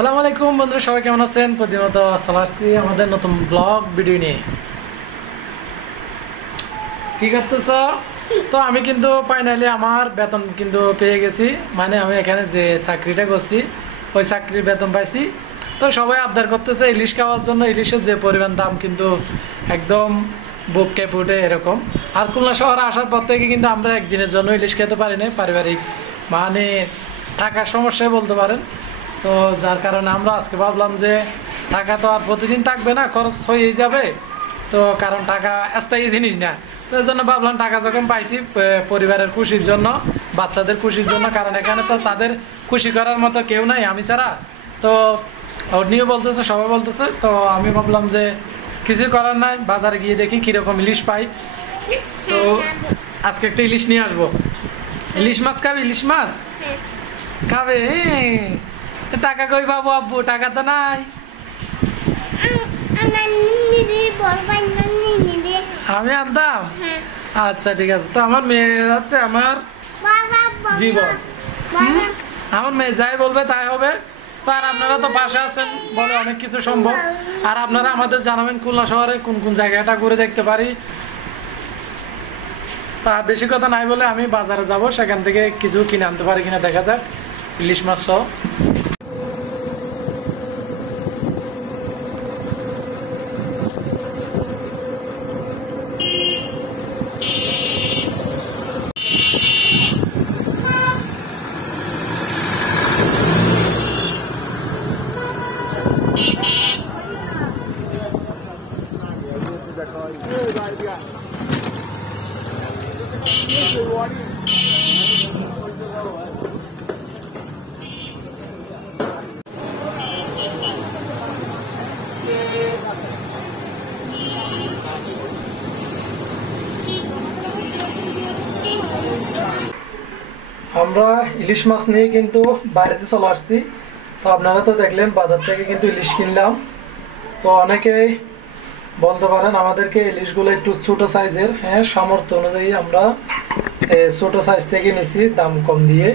আসসালামু আলাইকুম বন্ধুরা, সবাই কেমন আছেন? প্রতিনিয়ত চলে আসছি আমাদের নতুন ব্লগ ভিডিও নিয়ে। কি করতেছ? তো আমি কিন্তু ফাইনালি আমার বেতন কিন্তু পেয়ে গেছি। মানে আমি এখানে যে চাকরিটা করছি ওই চাকরির বেতন পাইছি। তো সবাই আবদার করতেছে ইলিশ খাওয়ার জন্য। ইলিশের যে পরিমাণ দাম কিন্তু একদম বুক কেঁপে উঠে এরকম। আর খুলনা শহরে আসার পর থেকে কিন্তু আমরা একদিনের জন্য ইলিশ খেতে পারি না, পারিবারিক মানে টাকার সমস্যায় বলতে পারেন। তো যার কারণে আমরা আজকে ভাবলাম যে টাকা তো আর প্রতিদিন থাকবে না, খরচ হয়ে যাবে। তো কারণ টাকা স্থায়ী জিনিস না, তো এই জন্য ভাবলাম টাকা যখন পাইছি পরিবারের খুশির জন্য, বাচ্চাদের খুশির জন্য। কারণ এখানে তো তাদের খুশি করার মতো কেউ নাই আমি ছাড়া। তো ওর নিয়েও বলতেছে, সবাই বলতেছে। তো আমি ভাবলাম যে কিছু করার নাই, বাজারে গিয়ে দেখি কীরকম ইলিশ পাই। তো আজকে একটা ইলিশ নিয়ে আসবো। ইলিশ মাছ খাবে? ইলিশ মাছ খাবে? টাকা কই পাবো আব্বু? টাকা তো নাই। আমি আনতাম? আচ্ছা ঠিক আছে। তো আমার মেয়ে হচ্ছে আমার জীবন, আমার মেয়ে যাই বলবে তাই হবে। তো আর আপনারা তো পাশে আছেন বলে অনেক কিছু সম্ভব। আর আপনারা আমাদের জানাবেন খুলনা শহরে কোন কোন জায়গাটা ঘুরে দেখতে পারি। তার বেশি কথা নাই বলে আমি বাজারে যাব, সেখান থেকে কিছু কিনে আনতে পারি কিনা দেখা যাক, ইলিশ মাছ সহ। আমরা ইলিশ মাছ নিয়ে কিন্তু বাড়িতে চলে আসছি। তো আপনারা তো দেখলেন বাজার থেকে কিন্তু ইলিশ কিনলাম। তো অনেকেই বলতে পারেন আমাদেরকে ইলিশগুলো একটু ছোট সাইজের, হ্যাঁ সামর্থ্য অনুযায়ী আমরা ছোট সাইজ থেকে নিছি দাম কম দিয়ে।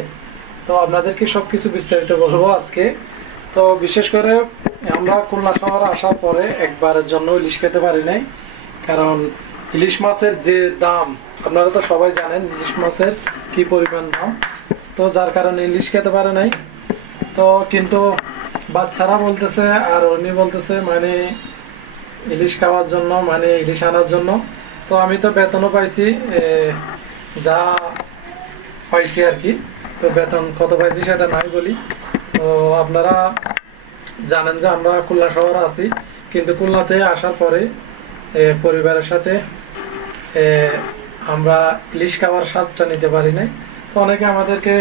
তো আপনাদেরকে সব কিছু বিস্তারিত বলবো আজকে। তো বিশেষ করে আমরা খুলনা শহরে আসার পরে একবারের জন্য ইলিশ খেতে পারি নাই, কারণ ইলিশ মাছের যে দাম আপনারা তো সবাই জানেন ইলিশ মাছের কি পরিমাণ দাম। তো যার কারণে ইলিশ খেতে পারে নাই। তো কিন্তু বাচ্চারা বলতেছে আর উনি বলতেছে মানে ইলিশ খাওয়ার জন্য, মানে ইলিশ আনার জন্য। তো আমি তো বেতনও পাইছি, যা পাইছি আর কি। তো বেতন কত পাইছি সেটা নাই বলি। তো আপনারা জানেন যে আমরা খুলনা শহরে আছি, কিন্তু খুলনাতে আসার পরে পরিবারের সাথে আমরা ইলিশ খাওয়ার স্বাদটা নিতে পারি নাই। তো অনেকে আমাদেরকে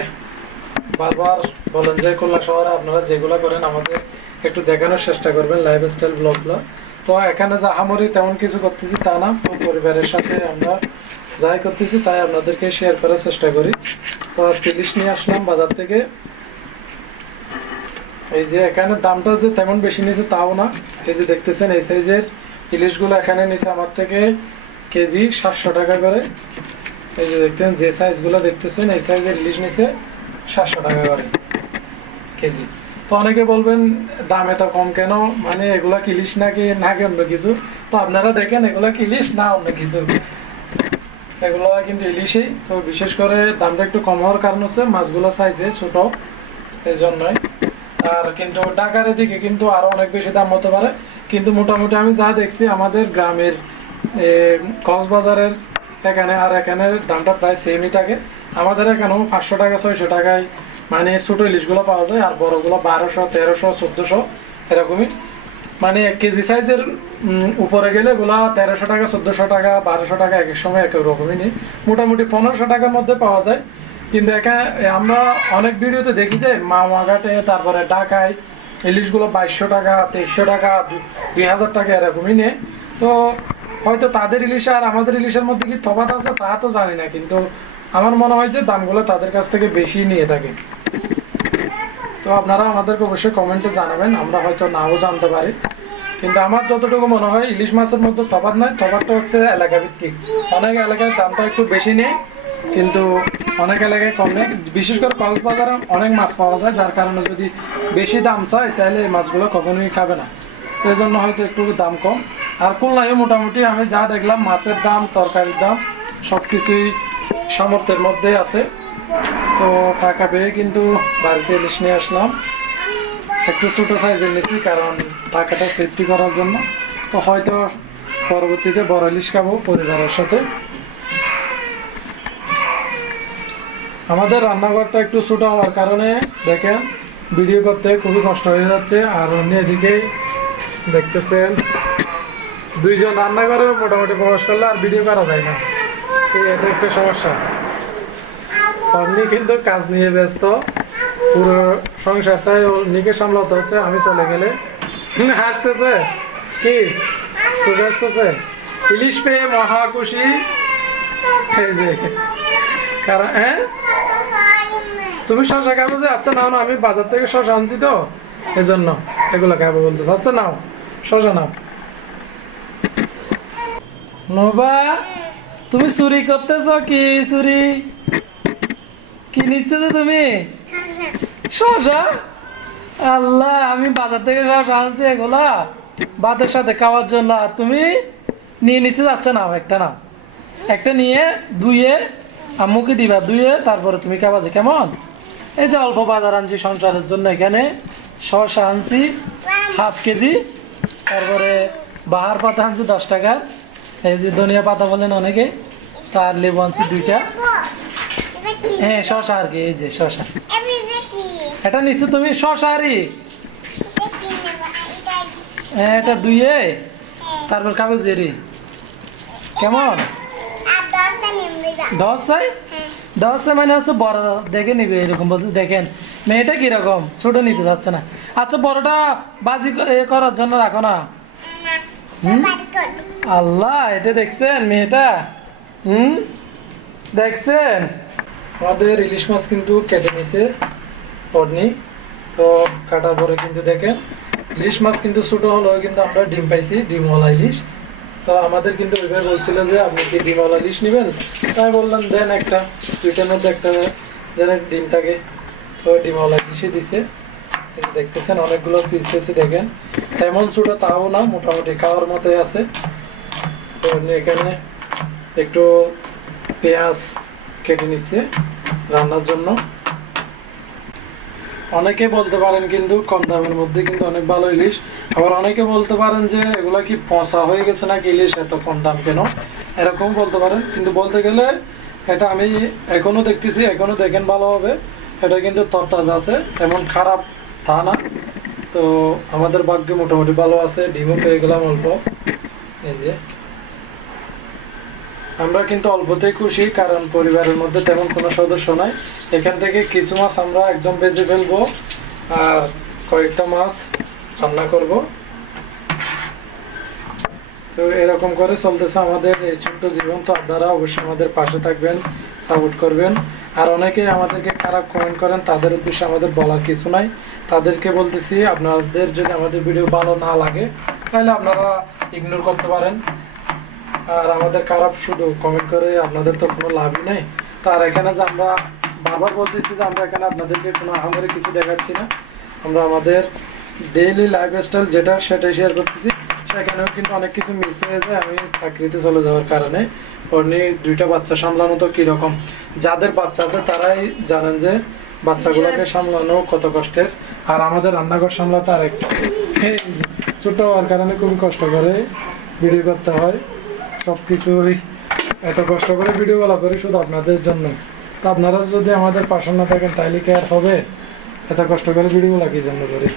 বারবার বলেন যে খুলনা শহরে আপনারা যেগুলো করেন আমাদের একটু দেখানোর চেষ্টা করবেন, লাইফস্টাইল ব্লগগুলো। তো এখানে যা হামরি তেমন কিছু করতেছি তা না, পরিবারের সাথে আমরা যাই করতেছি তাই আপনাদেরকে শেয়ার করার চেষ্টা করি। তো আজকে ইলিশ নিয়ে আসলাম বাজার থেকে। এই যে এখানে দামটা যে তেমন বেশি নিয়েছে তাও না। এই যে দেখতেছেন এই সাইজের ইলিশগুলো এখানে নিচে আমার থেকে কেজি 700 টাকা করে। এই যে দেখতেন যে সাইজগুলো দেখতেছেন এই সাইজের ইলিশ নিচে 700 টাকা করে কেজি। তো অনেকে বলবেন দাম এত কম কেন, মানে এগুলা কি ইলিশ নাকি নাকি অন্য কিছু? তো আপনারা দেখেন এগুলা কি ইলিশ না অন্য কিছু, এগুলো কিন্তু ইলিশই। তো বিশেষ করে দামটা একটু কম হওয়ার কারণ হচ্ছে মাছগুলো সাইজে ছোট, এই জন্যই। আর কিন্তু ঢাকার দিকে কিন্তু আরো অনেক বেশি দাম হতে পারে। কিন্তু মোটামুটি আমি যা দেখছি আমাদের গ্রামের কক্সবাজারের এখানে আর এখানে দামটা প্রায় সেমই থাকে। আমাদের এখানেও 500 টাকা 600 টাকায় মানে ছোট ইলিশগুলো পাওয়া যায়, আর বড়গুলো 1200 1300 1400 এরকমই। মানে 1 কেজি সাইজের উপরে গেলে এগুলা 1300 টাকা 1400 টাকা 1200 টাকা এক এক সময় এক রকমই নেই, মোটামুটি 1500 টাকার মধ্যে পাওয়া যায়। কিন্তু এখানে আমরা অনেক ভিডিওতে দেখি যে মামাঘাটে তারপরে ঢাকায় ইলিশগুলো 2200 টাকা 2300 টাকা 2000 টাকা এরকমই নেই। তো হয়তো তাদের ইলিশ আর আমাদের ইলিশের মধ্যে কি তফাৎ আছে তা তো জানি না, কিন্তু আমার মনে হয় যে দামগুলো তাদের কাছ থেকে বেশি নিয়ে থাকে। তো আপনারা আমাদেরকে অবশ্যই কমেন্টে জানাবেন, আমরা হয়তো নাও জানতে পারি। কিন্তু আমার যতটুকু মনে হয় ইলিশ মাছের মধ্যে তফাৎ নাই, তফাৎটা হচ্ছে এলাকা ভিত্তিক। অনেক এলাকায় দামটা একটু বেশি নেই, কিন্তু অনেক এলাকায় কম নেই, বিশেষ করে কক্সবাজারে অনেক মাছ পাওয়া যায়, যার কারণে যদি বেশি দাম চায় তাহলে এই মাছগুলো কখনোই খাবে না, সেই জন্য হয়তো একটু দাম কম। আর খুলনায় মোটামুটি আমি যা দেখলাম মাছের দাম, তরকারির দাম সব কিছুই সামর্থ্যের মধ্যে আছে। তো টাকা পেয়ে কিন্তু বাড়িতে ইলিশ নিয়ে আসলাম, একটু ছোটো সাইজের নিয়েছি কারণ টাকাটা সেফটি করার জন্য। তো হয়তো পরবর্তীতে বড় ইলিশ খাবো পরিবারের সাথে। আমাদের রান্নাঘরটা একটু ছোট হওয়ার কারণে দেখেন ভিডিও করতে খুবই কষ্ট হয়ে যাচ্ছে। আর অন্য এদিকে দেখতেছেন দুইজন রান্নাঘরে মোটামুটি প্রবেশ করলে আর ভিডিও করা যায় না, এটা একটা সমস্যা। অন্য কিন্তু কাজ নিয়ে ব্যস্ত, পুরো সংসারটাই অন্যকে সামলাতে হচ্ছে। আমি চলে গেলে হাসতেছে কি চলে আসতেছে, ইলিশ পেয়ে মহা খুশি। এই যে কারণ হ্যাঁ তুমি শশা খাবো যে, আচ্ছা নাও না, আমি বাজার থেকে শশা আনছি তো এই জন্য এগুলো খাবো বলতেছে। আচ্ছা নাও শশা নাও। নোবা তুমি চুরি করতেছ, কি চুরি কি নিচ্ছ যে তুমি? শশা? আল্লাহ, আমি বাজার থেকে শশা আনছি এগুলা ভাতের সাথে খাওয়ার জন্য, আর তুমি নিয়ে নিচ্ছে যাচ্ছে। নাও একটা, নাও একটা নিয়ে ধুয়ে আম্মুকে দিবা, ধুয়ে তারপরে তুমি খাবা যে কেমন। এই যে অল্প বাজার আনছি সংসারের জন্য, এখানে শসা আনছি হাফ কেজি, তারপরে বাহার পাতা আনছি 10 টাকার, এই যে ধনিয়া পাতা বলেন অনেকে, তার লেবু আনছি 2টা। হ্যাঁ শসা আর কি, এই যে শসা এটা নিচ্ছি তুমি শসারই। হ্যাঁ এটা ধুয়ে তারপর খাবে জেরি কেমন। 10 মানে হচ্ছে বড় দেখে নিবে এরকম বলতে। দেখেন মেয়েটা কিরকম ছোট নিতে যাচ্ছে না। আচ্ছা বড়টা বাজি করার জন্য রাখো না। আল্লাহ, এটা দেখছেন মেয়েটা? দেখছেন আমাদের ইলিশ মাছ কিন্তু কেটে নিছে অর্নি। তো কাটার পরে কিন্তু দেখেন ইলিশ মাছ কিন্তু ছোট হলেও কিন্তু আমরা ডিম পাইছি, ডিমওয়ালা ইলিশ। তো আমাদের কিন্তু ওইভাবে বলছিল যে আপনি কি ডিমওয়ালা ইলিশ নেবেন, তাই বললাম দেন একটা, দুইটার মধ্যে একটা যেন ডিম থাকে। তো ডিমওয়ালা ইলিশই দিছে। দেখতেছেন অনেকগুলো পিস আছে, দেখেন তেমন ছোট তাও না, মোটামুটি খাওয়ার মতোই আছে। তো এখানে একটু পেঁয়াজ কেটে নিচ্ছে রান্নার জন্য। অনেকে বলতে পারেন কিন্তু কম দামের মধ্যে কিন্তু অনেক ভালো ইলিশ, আবার অনেকে বলতে পারেন যে এগুলা কি পচা হয়ে গেছে নাকি ইলিশ এত কম দাম কেন, এরকম বলতে পারেন। কিন্তু বলতে গেলে এটা আমি এখনো দেখতেছি, এখনো দেখেন ভালোভাবে, এটা কিন্তু তরতাজা আছে, তেমন খারাপ তা না। তো আমাদের ভাগ্যে মোটামুটি ভালো আছে, ডিমও পেয়ে গেলাম অল্প। এই যে আমরা কিন্তু অল্পতেই খুশি, কারণ পরিবারের মধ্যে তেমন কোনো সদস্য নাই। এখান থেকে কিছু মাছ আমরা একদম বেজে ফেলবো আর কয়েকটা মাছ রান্না করব। তো এরকম করে চলতেছে আমাদের এই ছোট্ট জীবন। তো আপনারা অবশ্যই আমাদের পাশে থাকবেন, সাপোর্ট করবেন। আর অনেকে আমাদেরকে খারাপ কমেন্ট করেন, তাদের উদ্দেশ্যে আমাদের বলার কিছু নাই। তাদেরকে বলতেছি আপনাদের যদি আমাদের ভিডিও ভালো না লাগে তাহলে আপনারা ইগনোর করতে পারেন। আর আমাদের খারাপ শুধু কমেন্ট করে আপনাদের তো কোনো লাভই নেই। তার এখানে যে আমরা বারবার বলতেছি যে আমরা এখানে আপনাদেরকে কোনো আহামরি কিছু দেখাচ্ছি না, আমরা আমাদের ডেইলি লাইফস্টাইল যেটা সেটাই শেয়ার করতেছি। সেখানেও কিন্তু অনেক কিছু মিস হয়ে যায় আমি চাকরিতে চলে যাওয়ার কারণে। অর্নি 2টা বাচ্চা সামলানো তো কীরকম, যাদের বাচ্চা আছে তারাই জানেন যে বাচ্চাগুলোকে সামলানো কত কষ্টের। আর আমাদের রান্নাঘর সামলাতে আর একটা ছোট হওয়ার কারণে খুবই কষ্ট করে ভিডিও করতে হয়। সব কিছুই এত কষ্ট করে ভিডিওগুলো করি শুধু আপনাদের জন্য। তো আপনারা যদি আমাদের পাশে না থাকেন তাইলে কি আর হবে? এত কষ্ট করে ভিডিওগুলো কি জন্য করি?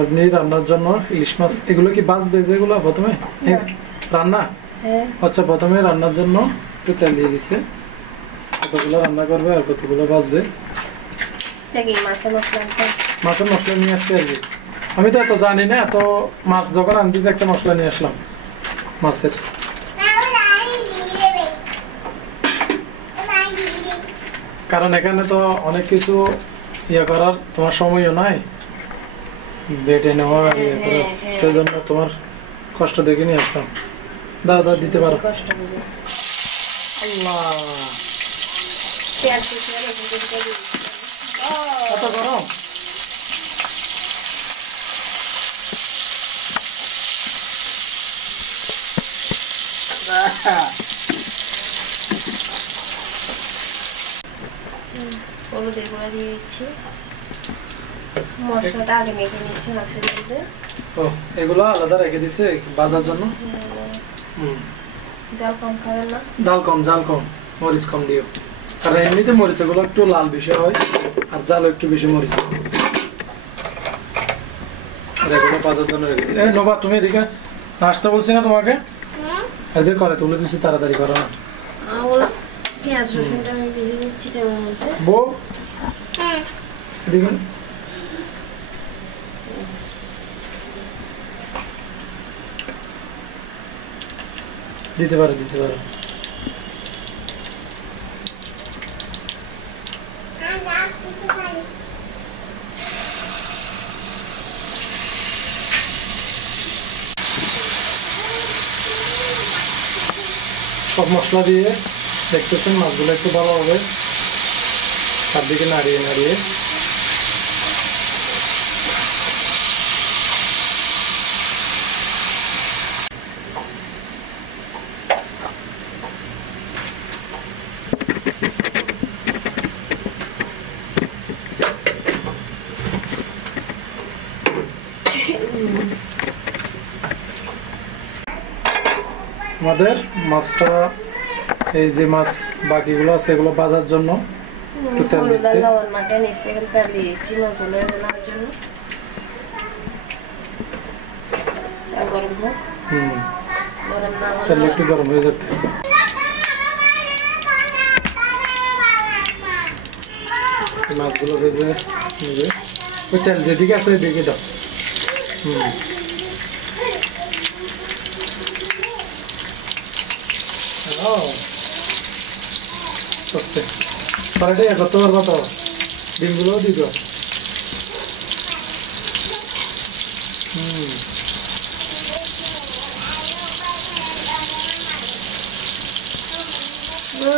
আপনি রান্নার জন্য ইলিশ মাছ এগুলো কি বাঁচবে যেগুলো প্রথমে রান্না? আচ্ছা প্রথমে রান্নার জন্য একটু তেল দিয়ে দিছে, কতগুলো রান্না করবে আর কতগুলো বাঁচবে। মাছের মশলা নিয়ে আসতে আর কি, আমি তো এত জানি না। এত মাছ যখন আনতেছি একটা মশলা নিয়ে আসলাম মাছের। কারণ এখানে তো অনেক কিছু ইয়ে করার তোমার সময়ও নাই, বেটে নেওয়া আর ইয়ে করার, সেই জন্য তোমার কষ্ট দেখে নিয়ে আসলাম। দাও দিতে পারো। আল্লাহ পেঁয়াজ কুচি রসুন কুচিটা দিয়ে দিচ্ছি। কত গরম হলুদের গুঁড়া দিয়ে দিচ্ছি। মশলাটা আগে মেখে নিচ্ছি মাছের মধ্যে। ও এগুলো আলাদা রেখে দিছে ভাজার জন্য। জাল কম খাবেন না? জাল কম মরিচ কম দিও, কারণ এমনিতে মরিচ এগুলো একটু লাল বেশি হয় আর জাল একটু বেশি মরিচ। আর এগুলো ভাজার জন্য রেখে দিই। এই নবা তুমি এদিকে নাস্তা বলছি না তোমাকে, এদিকে করে তুলে দিচ্ছি, তাড়াতাড়ি করো না। পেঁয়াজ রসুনটা আমি ভেজে নিচ্ছি তেলের মধ্যে। বউ এদিকে দিতে পারো সব মশলা দিয়ে দেখতেছেন মাছগুলো একটু ভালো হবে, চারদিকে নাড়িয়ে আমাদের মাছটা, এই যে মাছ বাকিগুলো আছে এগুলো ভাজার জন্য একটু তেল দিচ্ছি। লবণ মাখিয়ে নিচ্ছি, এখানে তেল দিয়েছি মাছগুলো দেওয়ার জন্য। গরম হোক, গরম না হলে তেল একটু গরম হয়ে যেতে। মাছগুলো ভেজে ওই তেল যেদিকে আছে ওইদিকে দাও। পরে করতে পারবো তো, ডিমগুলোও দিত। ও